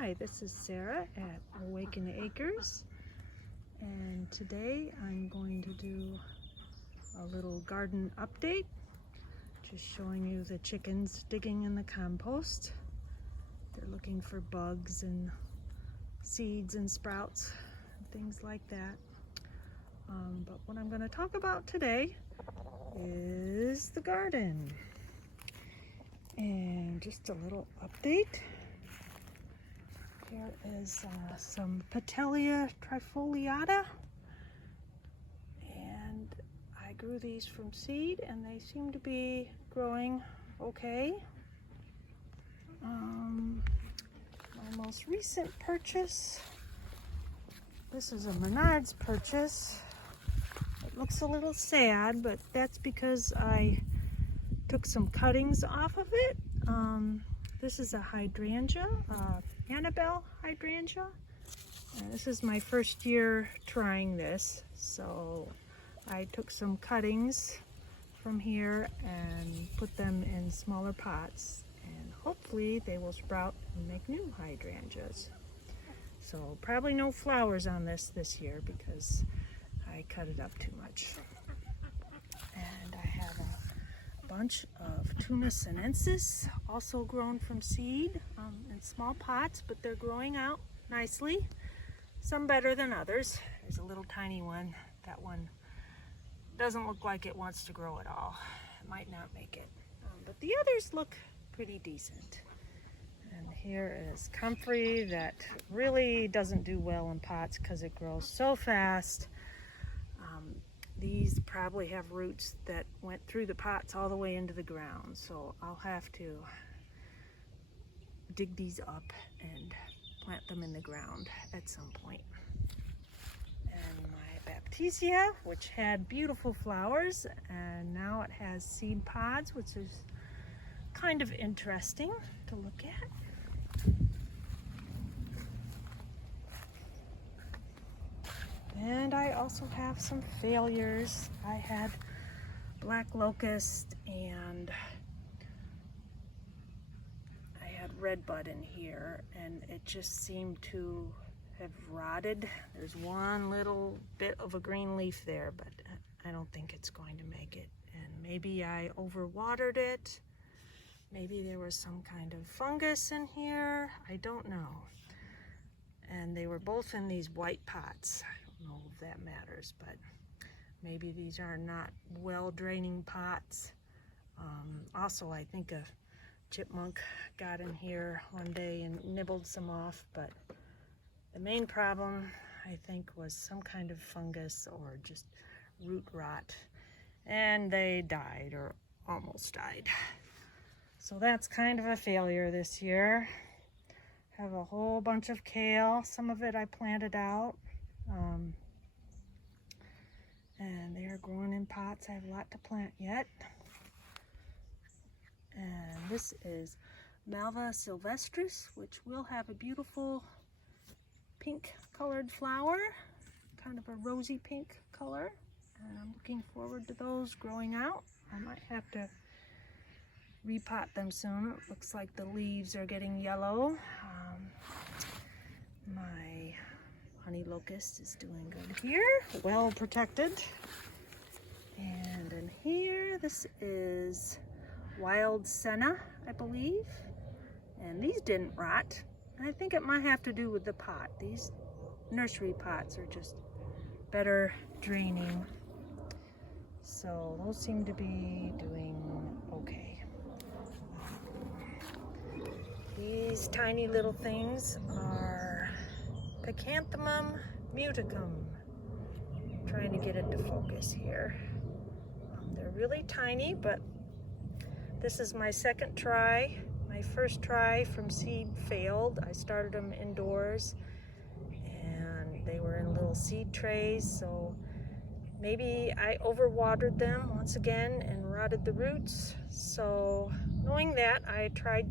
Hi, this is Sarah at Awaken Acres, and today I'm going to do a little garden update, just showing you the chickens digging in the compost. They're looking for bugs and seeds and sprouts and things like that. But what I'm going to talk about today is the garden, and just a little update. Here is some Patelia trifoliata, and I grew these from seed and they seem to be growing okay. My most recent purchase, this is a Menards purchase. It looks a little sad, but that's because I took some cuttings off of it. This is a hydrangea, Annabelle hydrangea. This is my first year trying this, so I took some cuttings from here and put them in smaller pots, and hopefully they will sprout and make new hydrangeas. So probably no flowers on this year because I cut it up too much. And I have a bunch of toona sinensis, also grown from seed in small pots, but they're growing out nicely. Some better than others. There's a little tiny one. That one doesn't look like it wants to grow at all. It might not make it. But the others look pretty decent. And here is Comfrey that really doesn't do well in pots because it grows so fast. These probably have roots that went through the pots all the way into the ground, so I'll have to dig these up and plant them in the ground at some point. And my Baptisia, which had beautiful flowers, and now it has seed pods, which is kind of interesting to look at. And I also have some failures. I had black locust and I had redbud in here, and it just seemed to have rotted. There's one little bit of a green leaf there, but I don't think it's going to make it. And maybe I overwatered it. Maybe there was some kind of fungus in here. I don't know. And they were both in these white pots. I don't know if that matters, but maybe these are not well draining pots. Also, I think a chipmunk got in here one day and nibbled some off, but the main problem I think was some kind of fungus or just root rot, and they died or almost died. So that's kind of a failure this year. Have a whole bunch of kale. Some of it I planted out. And they are growing in pots. I have a lot to plant yet. And this is Malva sylvestris, which will have a beautiful pink colored flower, kind of a rosy pink color. And I'm looking forward to those growing out. I might have to repot them soon. It looks like the leaves are getting yellow. My honey locust is doing good here, well protected. And in here, this is wild senna, I believe. And these didn't rot. I think it might have to do with the pot. These nursery pots are just better draining. So those seem to be doing okay. These tiny little things are Pacanthamum muticum. I'm trying to get it to focus here. They're really tiny, but this is my second try. My first try from seed failed. I started them indoors and they were in little seed trays, so maybe I overwatered them once again and rotted the roots. So knowing that, I tried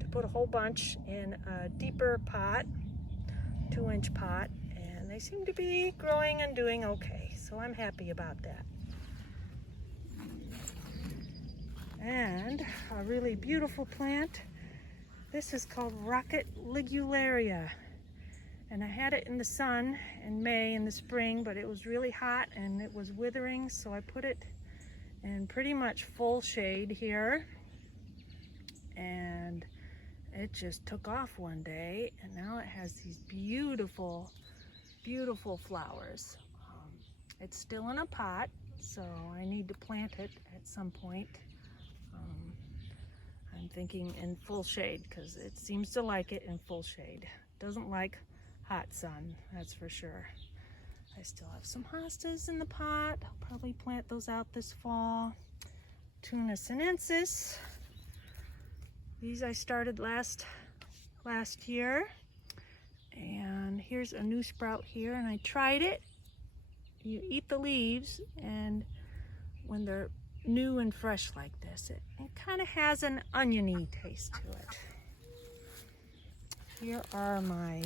to put a whole bunch in a deeper pot, 2-inch pot, and they seem to be growing and doing okay, so I'm happy about that. And a really beautiful plant This is called rocket ligularia. And I had it in the sun in May in the spring, but it was really hot and it was withering, so I put it in pretty much full shade here. And it just took off one day, and now it has these beautiful, beautiful flowers. It's still in a pot, so I need to plant it at some point. I'm thinking in full shade because it seems to like it in full shade. Doesn't like hot sun, that's for sure. I still have some hostas in the pot. I'll probably plant those out this fall. Toona sinensis. These I started last year. And here's a new sprout here, and I tried it. You eat the leaves, and when they're new and fresh like this, it kind of has an oniony taste to it. Here are my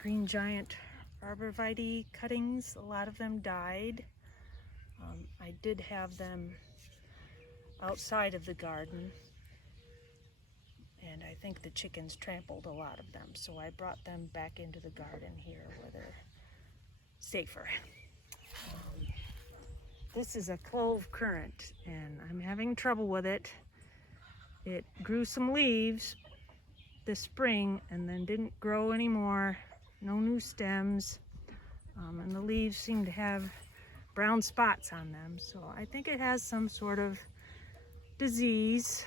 green giant arborvitae cuttings. A lot of them died. I did have them outside of the garden, and I think the chickens trampled a lot of them, so I brought them back into the garden here where they're safer. This is a clove currant, and I'm having trouble with it. It grew some leaves this spring and then didn't grow anymore. No new stems, and the leaves seem to have brown spots on them, so I think it has some sort of disease.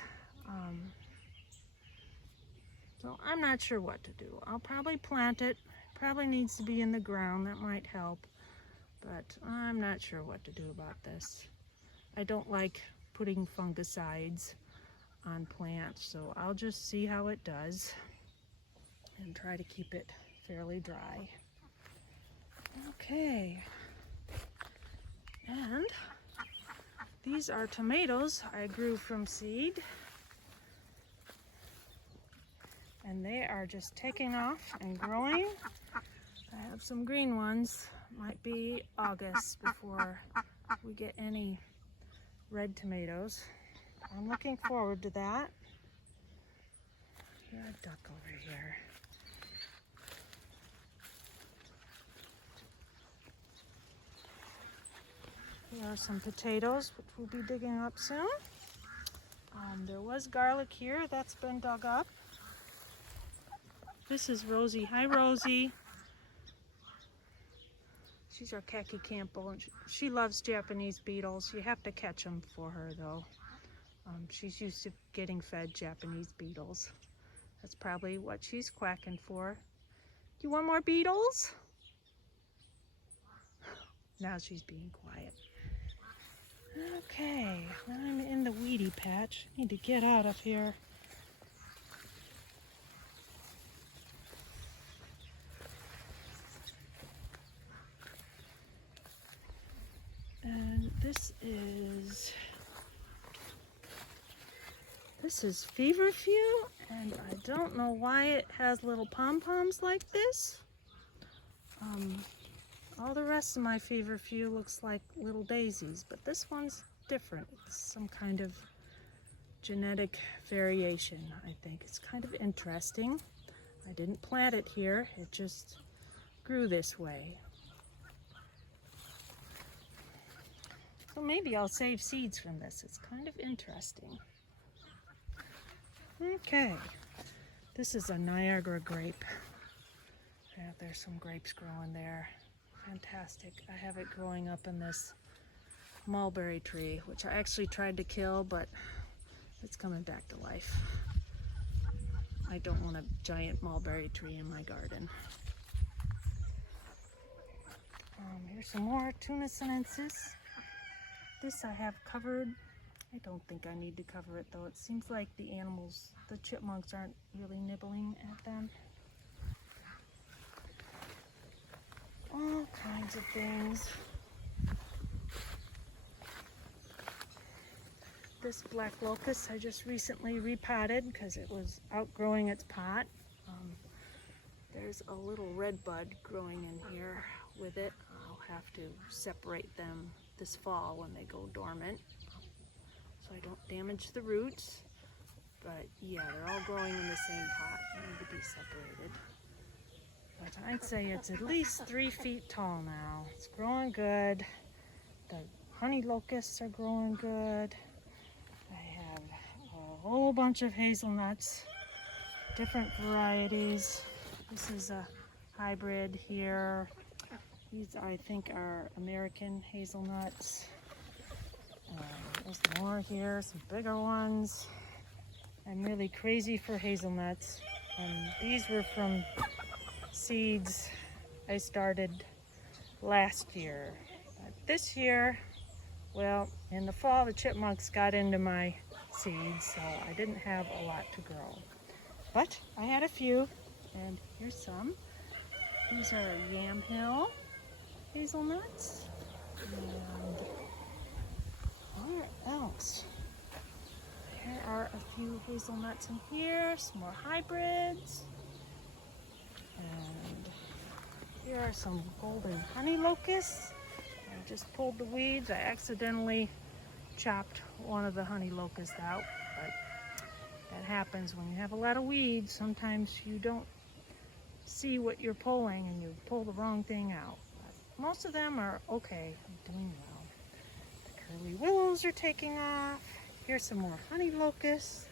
So I'm not sure what to do. I'll probably plant it. Probably needs to be in the ground. That might help. But I'm not sure what to do about this. I don't like putting fungicides on plants, so I'll just see how it does and try to keep it fairly dry. Okay. And these are tomatoes I grew from seed. And they are just taking off and growing. I have some green ones. Might be August before we get any red tomatoes. I'm looking forward to that. Here's a duck over here. Here are some potatoes, which we'll be digging up soon. There was garlic here. That's been dug up. This is Rosie. Hi, Rosie. She's our khaki Campbell, and she loves Japanese beetles. You have to catch them for her, though. She's used to getting fed Japanese beetles. That's probably what she's quacking for. Do you want more beetles? Now she's being quiet. Okay, I'm in the weedy patch. I need to get out of here. And this is feverfew, and I don't know why it has little pom-poms like this. All the rest of my feverfew looks like little daisies, but this one's different. It's some kind of genetic variation, I think. It's kind of interesting. I didn't plant it here, it just grew this way. So maybe I'll save seeds from this. It's kind of interesting. Okay, this is a Niagara grape. Yeah, there's some grapes growing there. Fantastic. I have it growing up in this mulberry tree, which I actually tried to kill, but it's coming back to life. I don't want a giant mulberry tree in my garden. Here's some more toona sinensis. This I have covered. I don't think I need to cover it though. It seems like the animals, the chipmunks, aren't really nibbling at them. All kinds of things. This black locust I just recently repotted because it was outgrowing its pot. There's a little red bud growing in here with it. I'll have to separate them this fall when they go dormant so I don't damage the roots. But yeah, they're all growing in the same pot. They need to be separated. But I'd say it's at least 3 feet tall now. It's growing good. The honey locusts are growing good. I have a whole bunch of hazelnuts, different varieties. This is a hybrid here. These, I think, are American hazelnuts. There's more here, some bigger ones. I'm really crazy for hazelnuts. These were from seeds I started last year. But this year, well, in the fall, the chipmunks got into my seeds, so I didn't have a lot to grow. But I had a few, and here's some. These are Yamhill hazelnuts. And where else? There are a few hazelnuts in here, some more hybrids. And here are some golden honey locusts. I just pulled the weeds. I accidentally chopped one of the honey locusts out, but that happens when you have a lot of weeds. Sometimes you don't see what you're pulling and you pull the wrong thing out. But most of them are okay, doing well. The curly willows are taking off. Here's some more honey locusts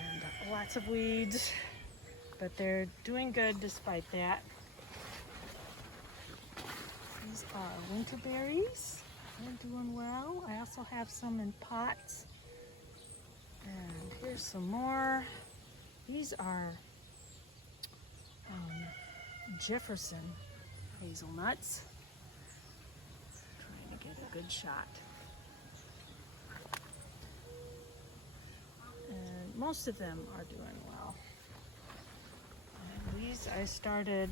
and lots of weeds, but they're doing good despite that. These are winter berries. They're doing well. I also have some in pots. And here's some more. These are Jefferson hazelnuts. Trying to get a good shot. And most of them are doing well. And these I started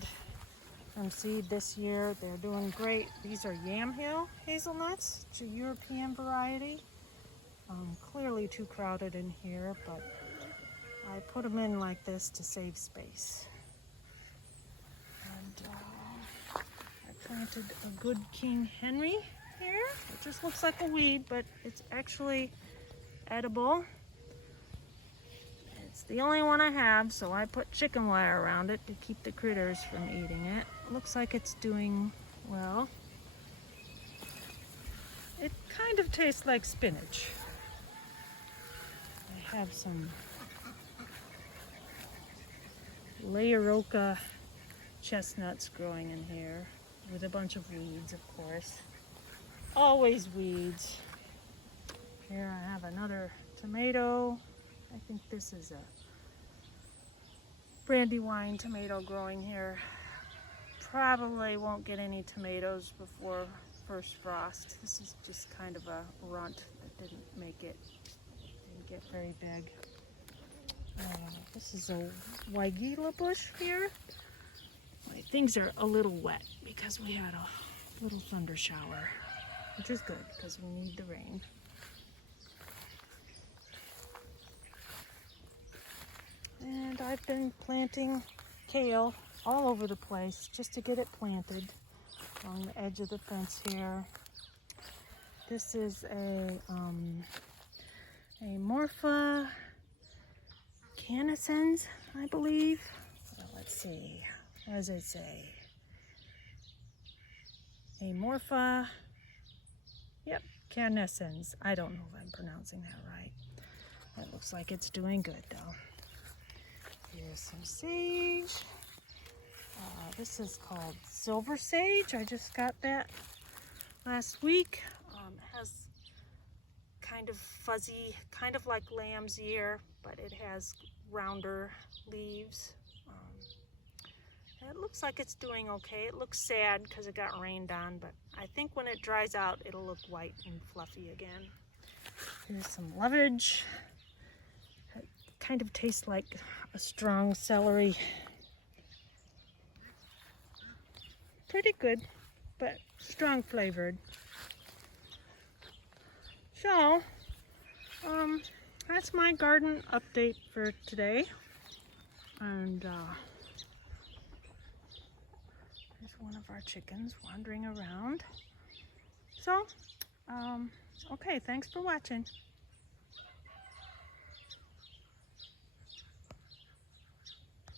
from seed this year. They're doing great. These are Yamhill hazelnuts. It's a European variety. Clearly too crowded in here, but I put them in like this to save space. And I planted a good King Henry here. It just looks like a weed, but it's actually edible. It's the only one I have, so I put chicken wire around it to keep the critters from eating it. Looks like it's doing well. It kind of tastes like spinach. I have some Layeroka chestnuts growing in here with a bunch of weeds, of course. Always weeds. Here I have another tomato. I think this is a brandywine tomato growing here. Probably won't get any tomatoes before first frost. This is just kind of a runt that didn't make it. Didn't get very big. This is a Weigela bush here. My things are a little wet because we had a little thunder shower, which is good because we need the rain. And I've been planting kale all over the place just to get it planted along the edge of the fence here. This is a Morpha canescens, I believe. Well, let's see. What does it say? A Morpha, yep, canescens. I don't know if I'm pronouncing that right. It looks like it's doing good though. Here's some sage. This is called silver sage. I just got that last week. It has kind of fuzzy, kind of like lamb's ear, but it has rounder leaves. It looks like it's doing okay. It looks sad because it got rained on, but I think when it dries out, it'll look white and fluffy again. Here's some lovage. It kind of tastes like a strong celery. Pretty good, but strong flavored. So, that's my garden update for today. And there's one of our chickens wandering around. So, okay, thanks for watching.